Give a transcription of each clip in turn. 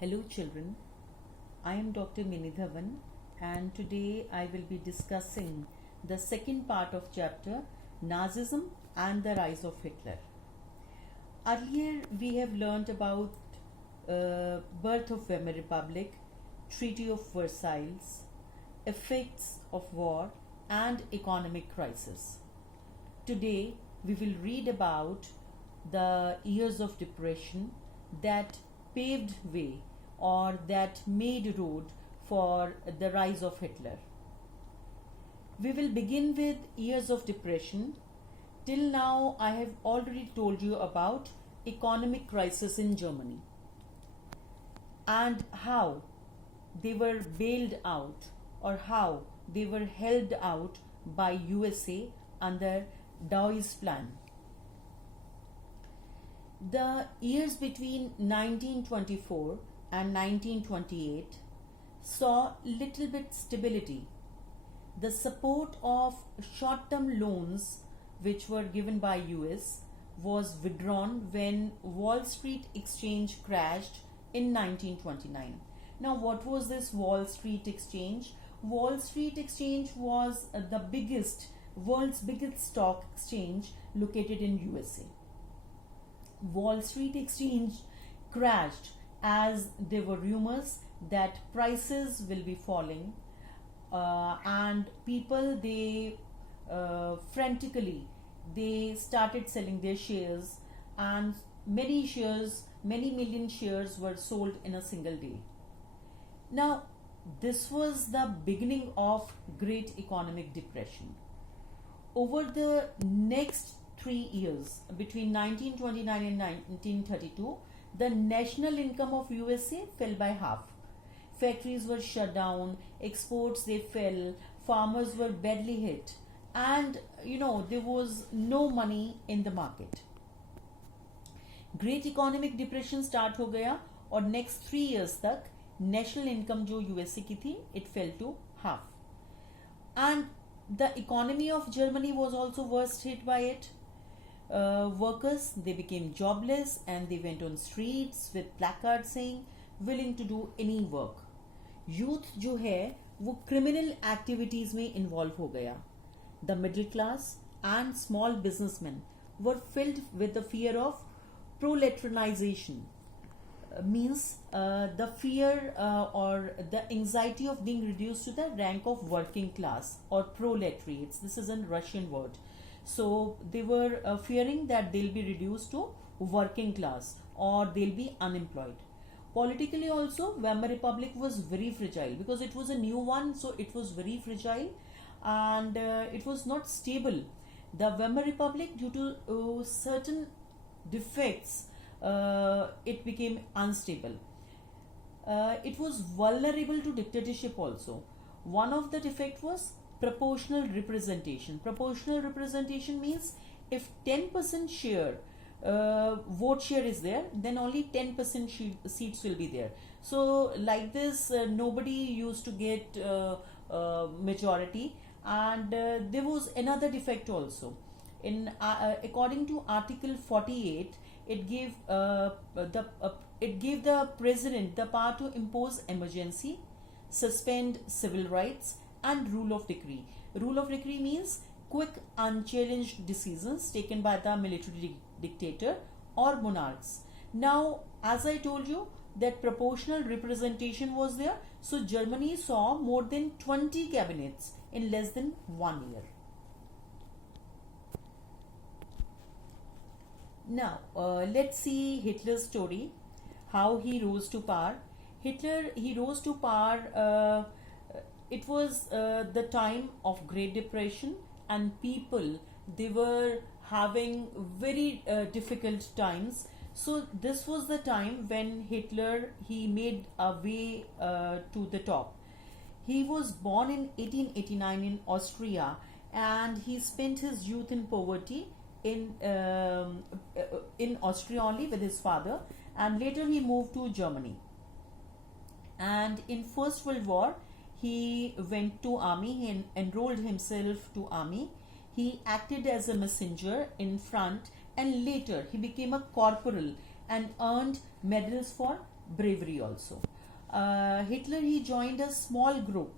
Hello children, I am Dr. Minidhavan and today I will be discussing the second part of chapter Nazism and the Rise of Hitler. Earlier we have learnt about birth of Weimar Republic, Treaty of Versailles, effects of war and economic crisis. Today we will read about the years of depression that paved way or that made road for the rise of Hitler. We will begin with years of depression. Till now I have already told you about economic crisis in Germany and how they were bailed out or how they were held out by USA under Dewey's plan. The years between 1924 and 1928 saw little bit stability. The support of short-term loans which were given by US was withdrawn when Wall Street Exchange crashed in 1929. Now what was this Wall Street Exchange? Wall Street Exchange was world's biggest stock exchange located in USA. Wall Street Exchange crashed as there were rumors that prices will be falling and people frantically they started selling their shares, and many million shares were sold in a single day. Now this was the beginning of Great Economic Depression. Over the next 3 years, between 1929 and 1932, the national income of USA fell by half. Factories were shut down, exports they fell, farmers were badly hit, and there was no money in the market. Great Economic Depression start हो गया और next 3 years तक national income जो USA की थी it fell to half. And the economy of Germany was also worst hit by it. Workers they became jobless and they went on streets with placards saying willing to do any work. Youth जो है वो criminal activities में involve हो गया. The middle class and small businessmen were filled with the fear of proletarianization. Means the fear or the anxiety of being reduced to the rank of working class or proletariats. This is a Russian word. So they were fearing that they'll be reduced to working class or they'll be unemployed. Politically also, Weimar Republic was very fragile because it was a new one, so it was very fragile and it was not stable. The Weimar Republic, due to certain defects, it became unstable. It was vulnerable to dictatorship also. One of the defect was proportional representation. Proportional representation means if 10% share vote share is there, then only 10% seats will be there. So like this nobody used to get majority, and there was another defect also. In according to Article 48, it gave the president the power to impose emergency, suspend civil rights, and rule of decree. Rule of decree means quick, unchallenged decisions taken by the military dictator or monarchs. Now, as I told you, that proportional representation was there, so Germany saw more than 20 cabinets in less than 1 year. Now, let's see Hitler's story, how he rose to power. Hitler, he rose to power, it was the time of Great Depression, and people, they were having very difficult times. So this was the time when Hitler, he made a way to the top. He was born in 1889 in Austria, and he spent his youth in poverty in Austria only with his father, and later he moved to Germany. And in First World War, he went to army. He enrolled himself to army. He acted as a messenger in front, and later he became a corporal and earned medals for bravery also. Hitler, he joined a small group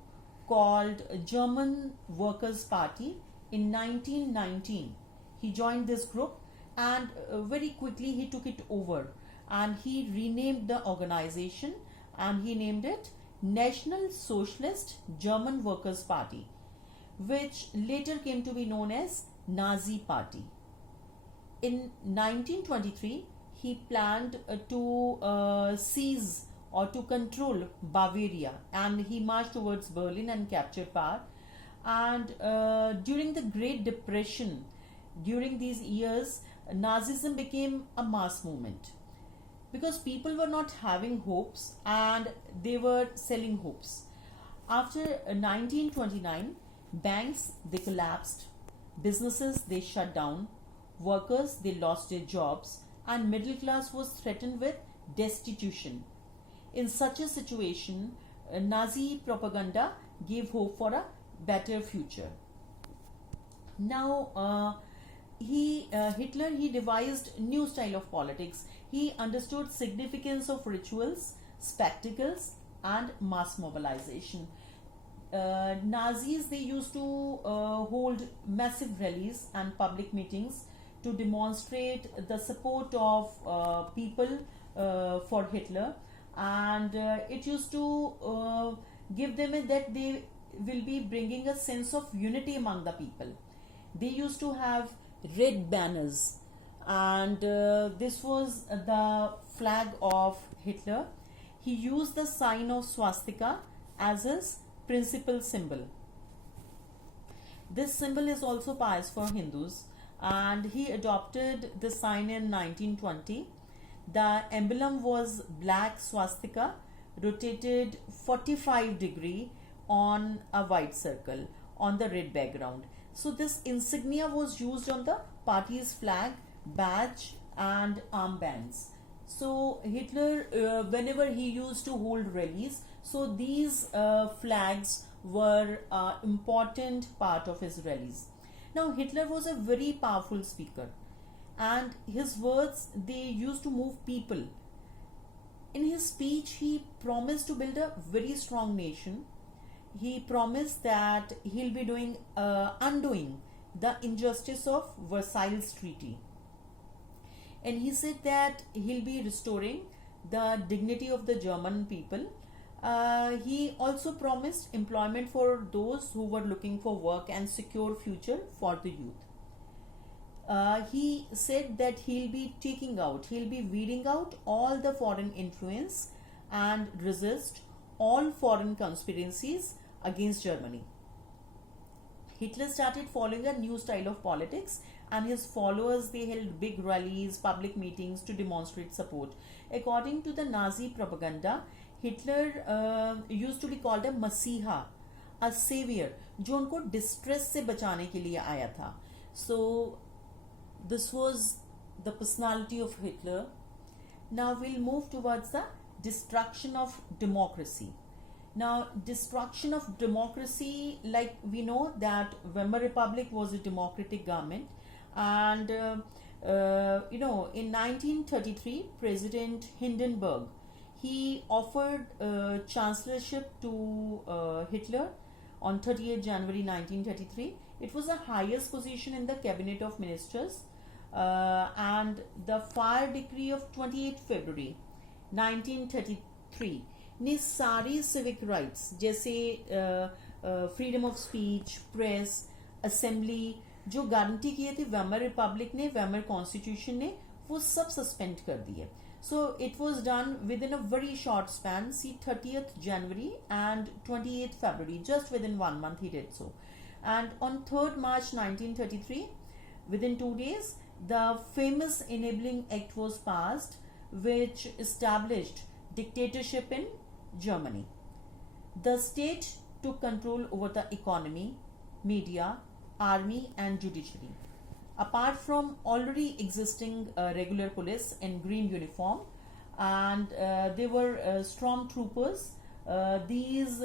called German Workers' Party in 1919. He joined this group, and very quickly he took it over, and he renamed the organization, and he named it National Socialist German Workers' Party, which later came to be known as Nazi Party. In 1923, he planned to seize or to control Bavaria, and he marched towards Berlin and captured power. And during the Great Depression, during these years, Nazism became a mass movement because people were not having hopes and they were selling hopes. After 1929, banks, they collapsed, businesses, they shut down, workers, they lost their jobs, and middle class was threatened with destitution. In such a situation, Nazi propaganda gave hope for a better future. Now, Hitler, he devised new style of politics. He understood significance of rituals, spectacles, and mass mobilization. Nazis, they used to hold massive rallies and public meetings to demonstrate the support of people for Hitler, and it used to give them that they will be bringing a sense of unity among the people. They used to have red banners, and this was the flag of Hitler. He used the sign of swastika as his principal symbol. This symbol is also pious for Hindus, and he adopted the sign in 1920. The emblem was black swastika rotated 45-degree on a white circle on the red background. So this insignia was used on the party's flag, badge, and armbands. So Hitler, whenever he used to hold rallies, so these flags were an important part of his rallies. Now Hitler was a very powerful speaker, and his words, they used to move people. In his speech, he promised to build a very strong nation. He promised that he'll be undoing the injustice of Versailles Treaty. And he said that he'll be restoring the dignity of the German people. He also promised employment for those who were looking for work and secure future for the youth. He said that he'll be weeding out all the foreign influence and resist all foreign conspiracies against Germany. Hitler started following a new style of politics, and his followers, they held big rallies, public meetings to demonstrate support. According to the Nazi propaganda, Hitler used to be called a Masiha, a savior, जो उनको distress से बचाने के लिए आया था. So this was the personality of Hitler. Now we'll move towards the destruction of democracy. Now, destruction of democracy, like we know that Weimar Republic was a democratic government, and in 1933, President Hindenburg, he offered chancellorship to Hitler on 30th January 1933. It was the highest position in the cabinet of ministers, and the fire decree of 28th February 1933 ने सारी civic rights जैसे freedom of speech, press, assembly जो guarantee किए थे Weimar republic ने, Weimar constitution ने, वो सब सस्पेंड कर दिए. So it was done within a very short span. See 30th January and 28th February, just within 1 month he did so. And on 3rd March 1933, within 2 days, the famous Enabling Act was passed, which established dictatorship in Germany. The state took control over the economy, media, army, and judiciary. Apart from already existing regular police in green uniform, and they were stormtroopers. These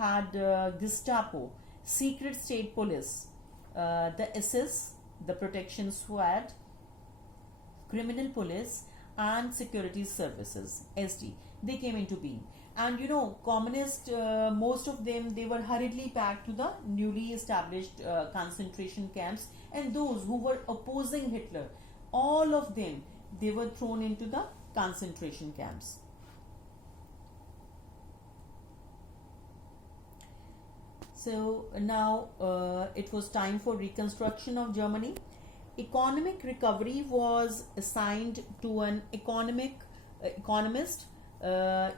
had Gestapo, secret state police, the SS, the protection squad, criminal police, and Security Services, SD. They came into being. And communist, most of them, they were hurriedly packed to the newly established concentration camps, and those who were opposing Hitler, all of them, they were thrown into the concentration camps. So now it was time for reconstruction of Germany. Economic recovery was assigned to an economist.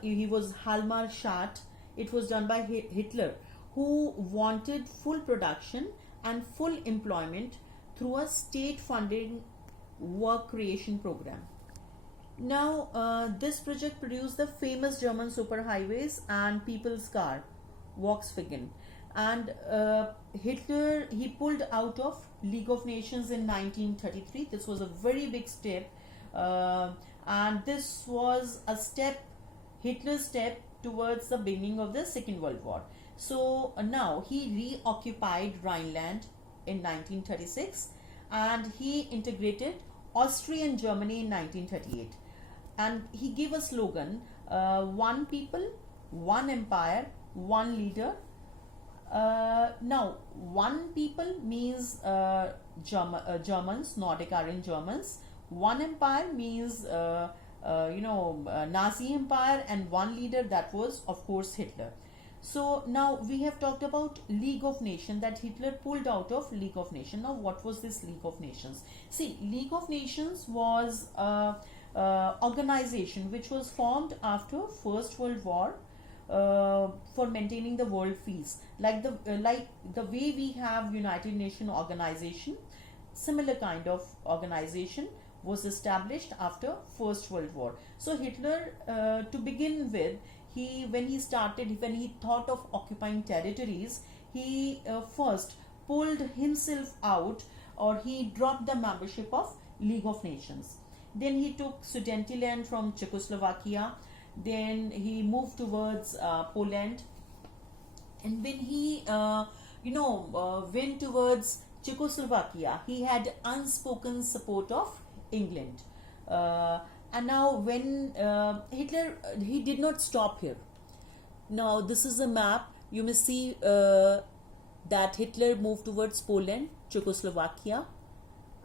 He was Hjalmar Schacht. It was done by Hitler, who wanted full production and full employment through a state-funded work creation program. Now, this project produced the famous German superhighways and people's car, Volkswagen. And Hitler, he pulled out of League of Nations in 1933. This was a very big step, and this was a step, Hitler's step towards the beginning of the Second World War. So now he reoccupied Rhineland in 1936, and he integrated Austrian Germany in 1938. And he gave a slogan, one people, one empire, one leader. Now, one people means Germans, Nordic Aryan Germans. One empire means, Nazi empire, and one leader, that was, of course, Hitler. So now we have talked about League of Nations, that Hitler pulled out of League of Nations. Now, what was this League of Nations? See, League of Nations was a organization which was formed after First World War. For maintaining the world peace, like the way we have United Nations organization, similar kind of organization was established after First World War. So Hitler, to begin with, when he thought of occupying territories, he first pulled himself out, or he dropped the membership of League of Nations. Then he took Sudetenland from Czechoslovakia. Then he moved towards Poland, and when he went towards Czechoslovakia, he had unspoken support of England. And now when Hitler, he did not stop here. Now this is a map. You may see that Hitler moved towards Poland, Czechoslovakia,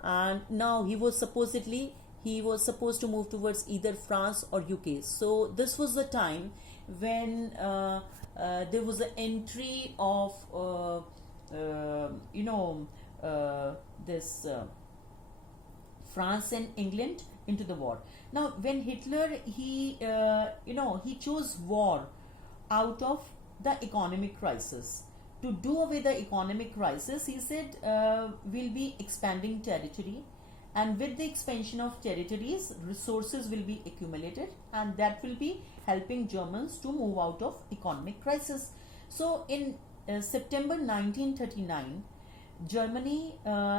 and now he was supposed to move towards either France or UK. So this was the time when there was an entry of France and England into the war. Now when Hitler, he chose war out of the economic crisis. To do away the economic crisis, he said, we'll be expanding territory. And with the expansion of territories, resources will be accumulated, and that will be helping Germans to move out of economic crisis. So in September 1939, Germany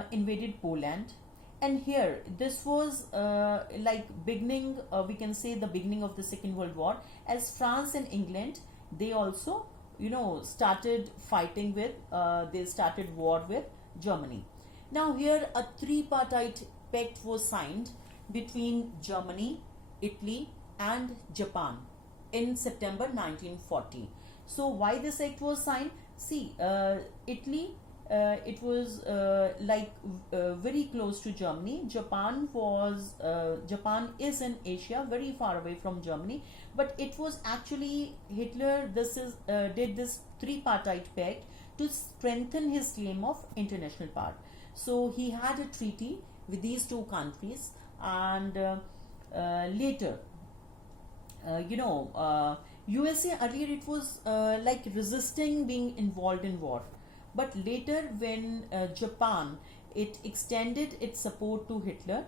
invaded Poland, and here this was beginning, we can say the beginning of the Second World War, as France and England, they also started fighting with, they started war with Germany. Now here a tripartite pact was signed between Germany, Italy and Japan in September 1940. So why this act was signed? See, Italy, it was very close to Germany. Japan is in Asia, very far away from Germany, but it was actually Hitler did this tripartite pact to strengthen his claim of international power. So he had a treaty with these two countries, and later, USA earlier it was resisting being involved in war, but later when Japan, it extended its support to Hitler,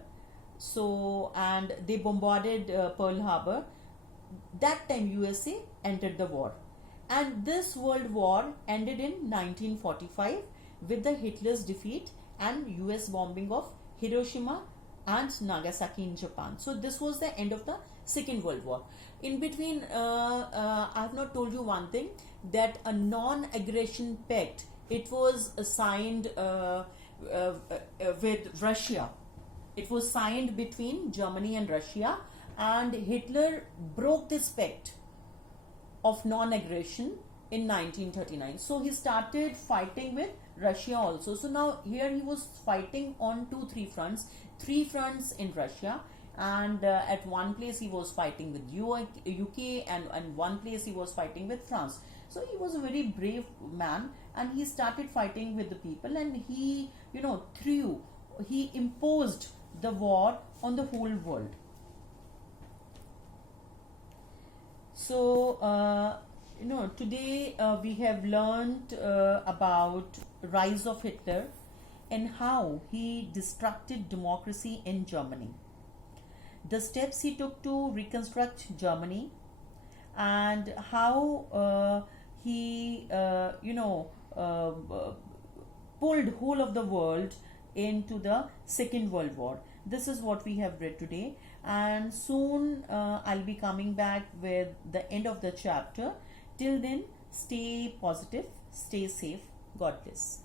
so and they bombarded Pearl Harbor. That time USA entered the war, and this world war ended in 1945 with the Hitler's defeat and US bombing of Hiroshima and Nagasaki in Japan. So this was the end of the Second World War. In between, I have not told you one thing, that a non-aggression pact, it was signed with Russia. It was signed between Germany and Russia, and Hitler broke this pact of non-aggression in 1939. So he started fighting with Russia also. So now here he was fighting on 3 fronts in Russia, and at one place he was fighting with UK, and one place he was fighting with France. So he was a very brave man, and he started fighting with the people, and he, he imposed the war on the whole world. So, today we have learned about rise of Hitler and how he destructed democracy in Germany, the steps he took to reconstruct Germany, and how he, pulled whole of the world into the Second World War. This is what we have read today, and soon I'll be coming back with the end of the chapter. Till then, stay positive, stay safe. God bless.